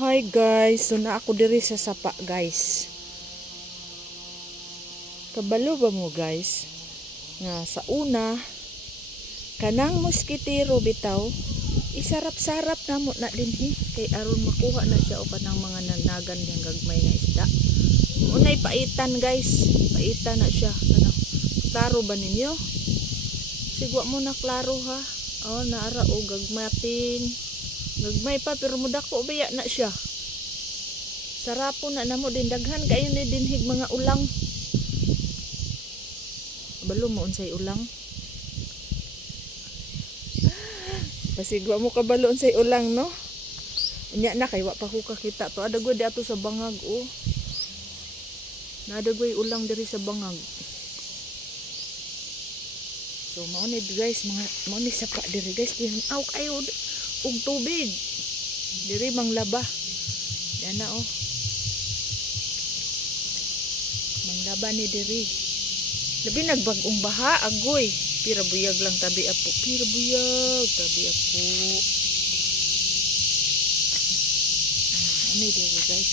Hi guys, so na ako diri sa sapa guys. Kabalo ba mo guys? Nga sa una kanang moskitero bitaw isarap-sarap na mo na dinhi kay aron makuha na siya o kanang mga nanagan yang gagmay nga isda. Unay paitan guys, paitan na siya. Kanang klaro ba ninyo? Sigwa mo na klaro ha. Oh, naara o gagmatin. Gagmay pa pero mudako baya na siya. Sarapo na namo din daghan kayo ni dinhig mga ulang. Balo mo unsay ulang? Pasigwa mo kabalo unsay ulang no? Unya na kay wa pa ko kakita to. Adagway di ato sa bangag oh. Nadagway ulang diri sa bangag. So mao ni guys, mao ni sapa diri guys, tinaw kayo og tubig. Diri manglaba. Yan na oh. Manglaba ni diri. Labi nagbag-ong baha agoy. Pira buyag lang tabi apo. Pira buyag tabi apo. Ano diri guys?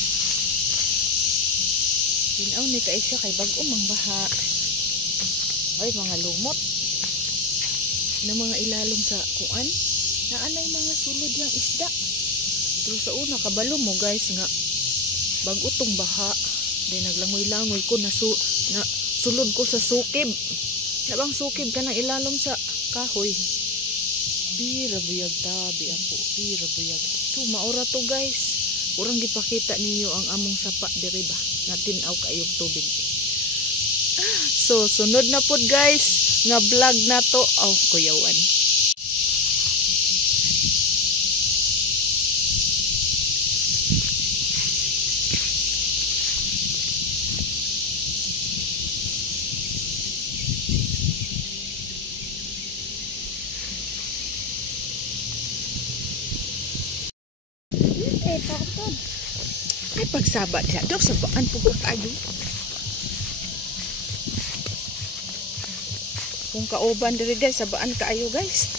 Tinaw ni kay siya kay bag-ong mang baha. Ay mga lumot. Na mga ilalom sa kuan. Na anay mga sulod yang isda. Pero sa una kabalo mo guys nga bag-utong baha. Di naglangoy-langoy ko na sulod ko sa sukib. Nabang sukib ka na ilalom sa kahoy. Pira buyag tabi apo. Pira buyag. So maura to guys. Urang gipakita ninyo ang among sapa diri ba. Natinaw kayog tubig. So sunod na pod guys. Nga vlog na to. Oh kuyawan. Ay pagsaba diha dok sabaan pugod kayo. Kung kauban diri guys sabaan kaayo guys.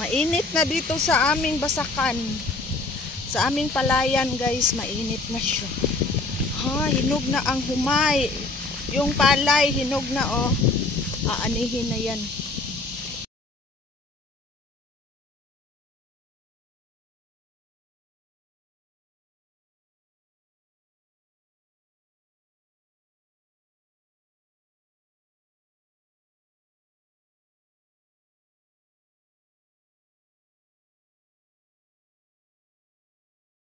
Mainit na dito sa aming basakan. Sa aming palayan guys, mainit na siya. Ha, hinog na ang humay. Yung palay, hinog na oh. Aanihin na yan.